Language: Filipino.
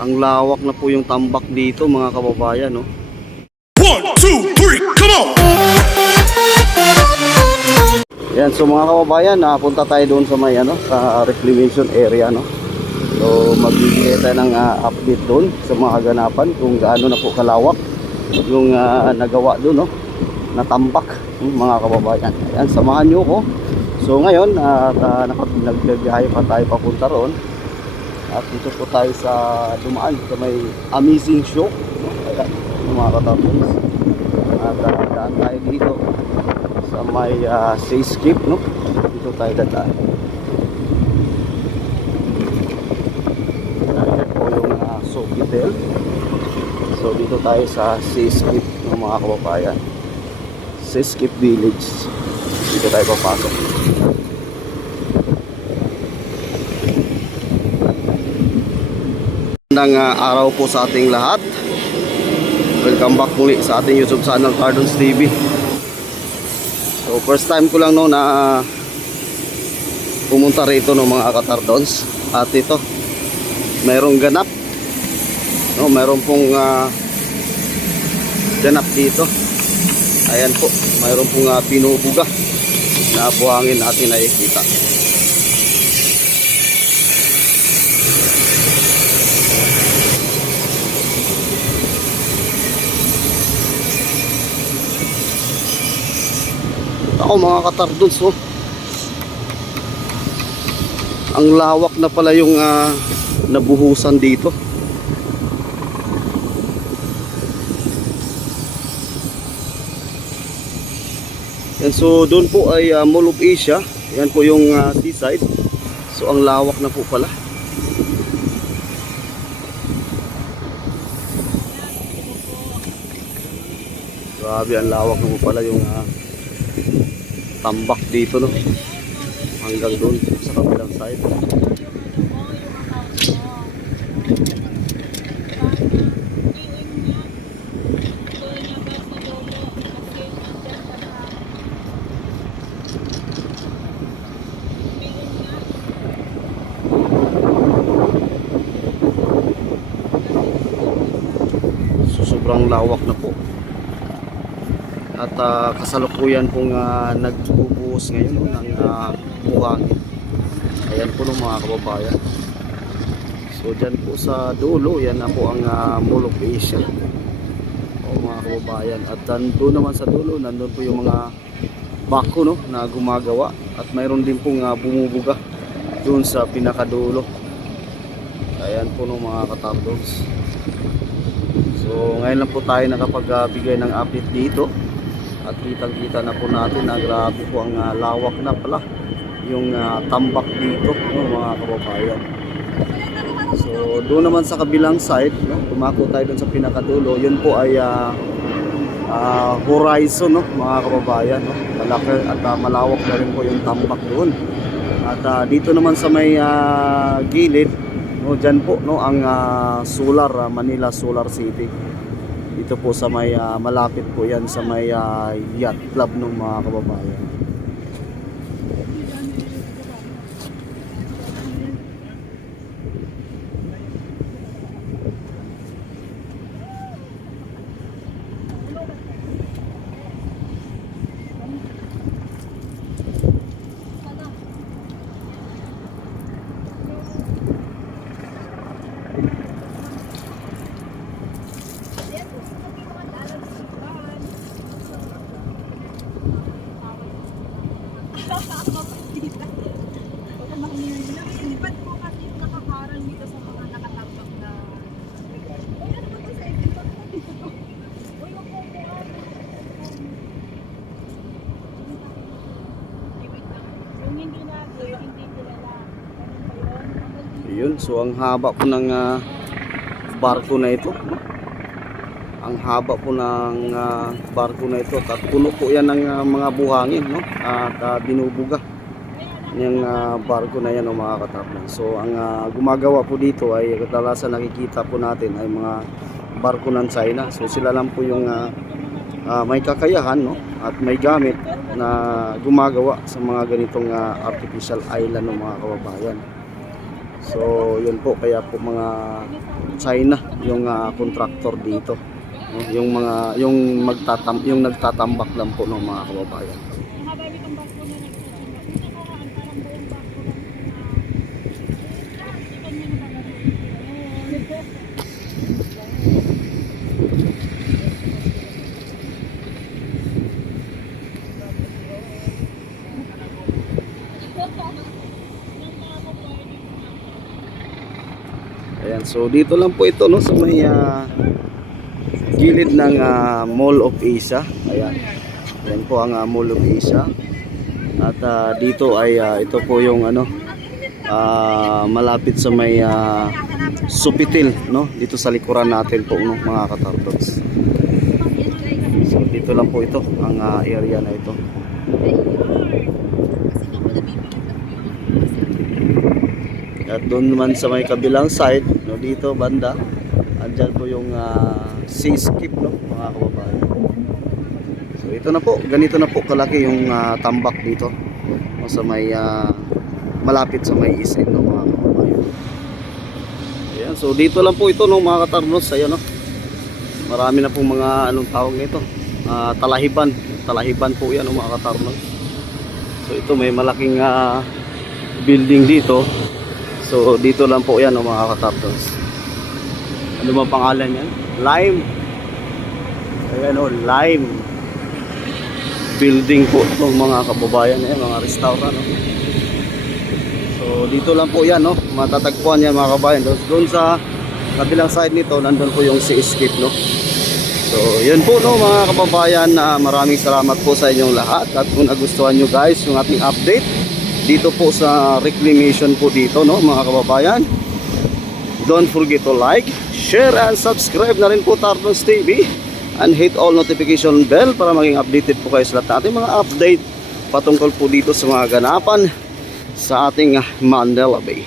Ang lawak na po yung tambak dito mga kababayan, no? 1, 2, 3, come on! Yan, so mga kababayan, punta tayo doon sa may sa reclamation area, no? So magbibigay tayo ng update doon sa mga kaganapan kung gaano na po kalawak yung nagawa doon, no? Natambak, mga kababayan. Ayan, samahan nyo ko. So ngayon, nagbiyahe pa tayo papunta roon. At dito po tayo sa dumaan sa may amazing show, no? Ayan, mga katapos. At daan tayo dito sa may seascape, no? Dito tayo dadaan. Ayan po yung Sofitel. So dito tayo sa seascape, no, mga kababayan. Seascape Village. Dito tayo papasok. Magandang araw po sa ating lahat. Welcome back muli sa ating YouTube channel, Cardons TV. So first time ko lang na pumunta rito mga Katardons. At ito, mayroong ganap, no, mayroon pong ganap dito. Ayan po, mayroon pong pinubuga na buhangin natin nakikita. Ako mga Katardons, oh. Ang lawak na pala yung nabuhusan dito. Yan, so doon po ay Mall of Asia. Yan po yung seaside. So ang lawak na po pala. Grabe, ang lawak na po pala yung tambak dito, no? Hanggang doon sa kabilang side. So sobrang lawak na po. At kasalukuyan pong nagbubuhos ngayon, no, ng buhangin. Ayan po mga kababayan. So dyan po sa dulo, yan na po ang Mall of Asia, o mga kababayan. At doon naman sa dulo, nandun po yung mga bako, no, na gumagawa. At mayroon din pong bumubuga doon sa pinakadulo. Ayan po mga Katardons. So ngayon lang po tayo nakapagbigay ng update dito. At kitang-kita na po natin na grabe po ang lawak na pala yung tambak dito, no, mga kababayan. So doon naman sa kabilang side, no, tumako tayo doon sa pinakadulo. Yun po ay horizon, no, mga kababayan, no? Malaki at malawak na rin po yung tambak doon. At dito naman sa may gilid, no, dyan po, no, ang Manila Solar City. Dito po sa may malapit po yan sa may yacht club ng mga kababayan. Lipat po kasi yung nakaharang dito sa mga nakatambak na uy, ano ba ito sa ito? Uy, wag po po. Wait lang. Yung hindi natin, hindi kilala. Ayun, so ang haba po ng barko na ito. Ang haba po ng barko na ito. At puno po yan ng mga buhangin, no? At binubuga yung barko na yan, no, mga Katardons. So ang gumagawa po dito ay kadalasan nakikita po natin ay mga barko ng China. So sila lang po yung may kakayahan, no, at may gamit na gumagawa sa mga ganitong artificial island, no, mga kababayan. So yun po, kaya po mga China yung contractor dito. No? Yung nagtatambak lang po ng mga kababayan. Haba itong barko na nagsusunod. Ito nakaraan, parang buong barko lang na Ayan, so dito lang po ito, no, sa may gilid ng Mall of Asia. Ayan. Ayan po ang Mall of Asia. At dito ay ito po yung malapit sa may Supitil, no? Dito sa likuran natin po, no, mga katartots. So dito lang po ito ang area na ito. At doon naman sa may kabilang side, no, dito banda, andyan po yung seaskip, no, mga kababayan. So ito na po, ganito na po kalaki yung tambak dito, no, sa may malapit sa may isip, no, mga kababayan. Ayan, so dito lang po ito, no, mga katarnos. Ayan, no, marami na pong mga anong tawag nito, talahiban po yan, no, mga katarnos. So ito may malaking building dito. So dito lang po yan, mga katartos. Ano ba pangalan yan? Lime. Ayan, Lime building po ito, mga kababayan. Ayan, mga restaurant, no? So dito lang po yan, no? Matatagpuan yan, mga kababayan. Doon sa kabilang side nito, nandun po yung seascape, no? So yun po, no, mga kababayan, maraming salamat po sa inyong lahat. At kung nagustuhan nyo guys yung ating update dito po sa reclamation po dito, no, mga kababayan, don't forget to like, share and subscribe na rin po Tarnos TV, and hit all notification bell para maging updated po kayo sa lahat natin mga update patungkol po dito sa mga ganapan sa ating Mandela Bay.